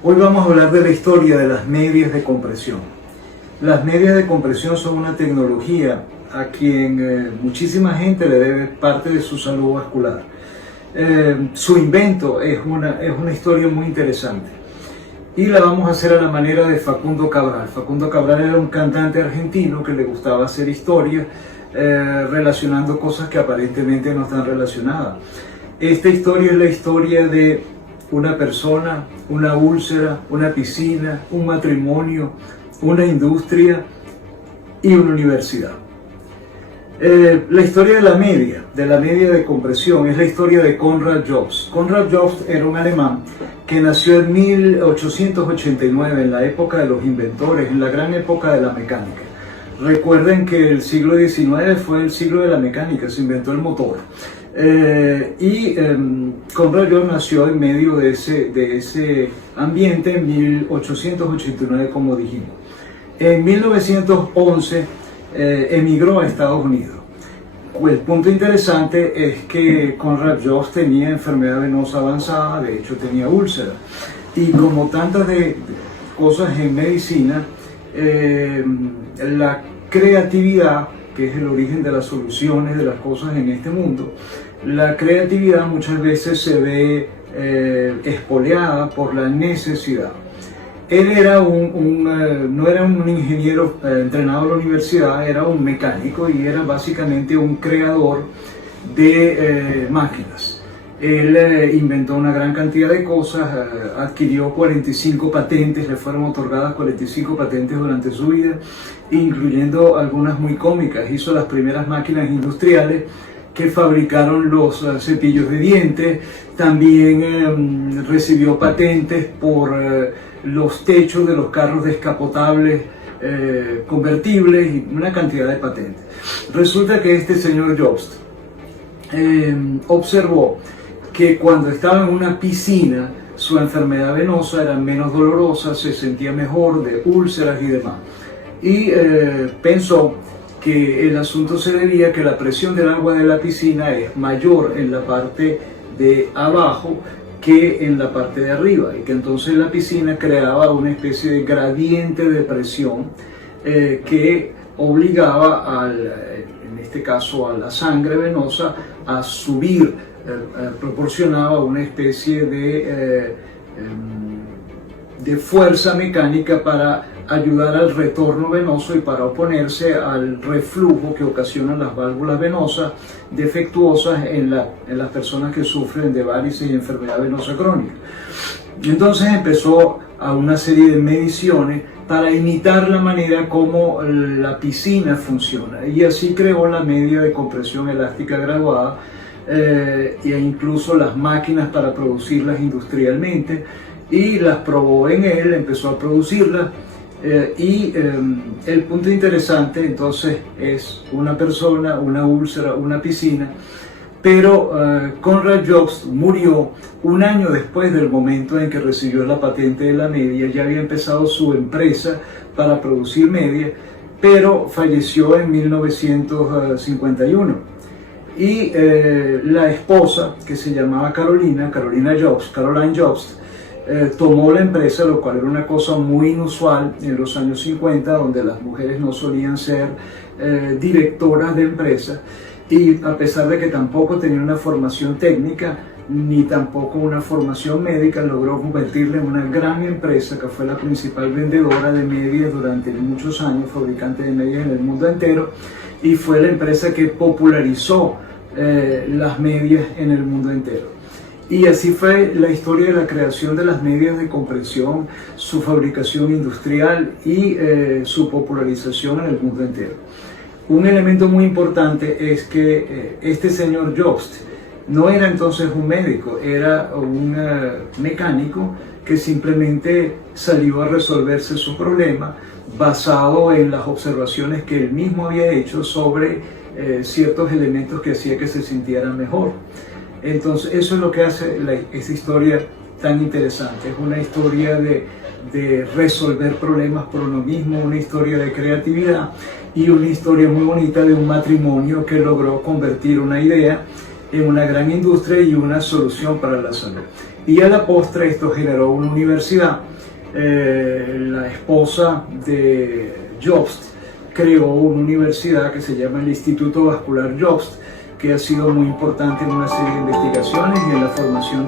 Hoy vamos a hablar de la historia de las medias de compresión. Las medias de compresión son una tecnología a quien muchísima gente le debe parte de su salud vascular. Su invento es una historia muy interesante y la vamos a hacer a la manera de Facundo Cabral. Facundo Cabral era un cantante argentino que le gustaba hacer historia relacionando cosas que aparentemente no están relacionadas. Esta historia es la historia de una persona, una úlcera, una piscina, un matrimonio, una industria y una universidad. La historia de la media de compresión, es la historia de Konrad Jobst. Konrad Jobst era un alemán que nació en 1889, en la época de los inventores, en la gran época de la mecánica. Recuerden que el siglo XIX fue el siglo de la mecánica, se inventó el motor. Konrad Jobst nació en medio de ese ambiente en 1889, como dijimos. En 1911 emigró a Estados Unidos. El punto interesante es que Konrad Jobst tenía enfermedad venosa avanzada, de hecho tenía úlcera. Y como tantas cosas en medicina, la creatividad, que es el origen de las soluciones de las cosas en este mundo, la creatividad muchas veces se ve espoleada por la necesidad. Él era no era un ingeniero entrenado en la universidad, era un mecánico y era básicamente un creador de máquinas. Él inventó una gran cantidad de cosas, adquirió 45 patentes, le fueron otorgadas 45 patentes durante su vida, incluyendo algunas muy cómicas. Hizo las primeras máquinas industriales que fabricaron los cepillos de dientes. También recibió patentes por los techos de los carros descapotables convertibles y una cantidad de patentes. Resulta que este señor Jobst observó que cuando estaba en una piscina su enfermedad venosa era menos dolorosa, se sentía mejor de úlceras y demás. Y pensó que el asunto se debía a que la presión del agua de la piscina es mayor en la parte de abajo que en la parte de arriba, y que entonces la piscina creaba una especie de gradiente de presión que obligaba en este caso a la sangre venosa a subir, proporcionaba una especie de fuerza mecánica para ayudar al retorno venoso y para oponerse al reflujo que ocasionan las válvulas venosas defectuosas en las personas que sufren de varices y enfermedad venosa crónica. Entonces empezó a una serie de mediciones para imitar la manera como la piscina funciona, y así creó la media de compresión elástica graduada e incluso las máquinas para producirlas industrialmente, y las probó en él, empezó a producirlas. El punto interesante entonces es una persona, una úlcera, una piscina, pero Konrad Jobst murió un año después del momento en que recibió la patente de la media. Ya había empezado su empresa para producir medias, pero falleció en 1951. Y la esposa, que se llamaba Caroline Jobst, tomó la empresa, lo cual era una cosa muy inusual en los años 50, donde las mujeres no solían ser directoras de empresas, y a pesar de que tampoco tenía una formación técnica ni tampoco una formación médica, logró convertirla en una gran empresa que fue la principal vendedora de medias durante muchos años, fabricante de medias en el mundo entero, y fue la empresa que popularizó las medias en el mundo entero. Y así fue la historia de la creación de las medias de compresión, su fabricación industrial y su popularización en el mundo entero. Un elemento muy importante es que este señor Jobst no era entonces un médico, era un mecánico que simplemente salió a resolverse su problema basado en las observaciones que él mismo había hecho sobre ciertos elementos que hacía que se sintiera mejor. Entonces eso es lo que hace esta historia tan interesante. Es una historia de resolver problemas por uno mismo, una historia de creatividad y una historia muy bonita de un matrimonio que logró convertir una idea en una gran industria y una solución para la salud. y a la postre esto generó una universidad. La esposa de Jobst creó una universidad que se llama el Instituto Vascular Jobst, que ha sido muy importante en una serie de investigaciones y en la formación de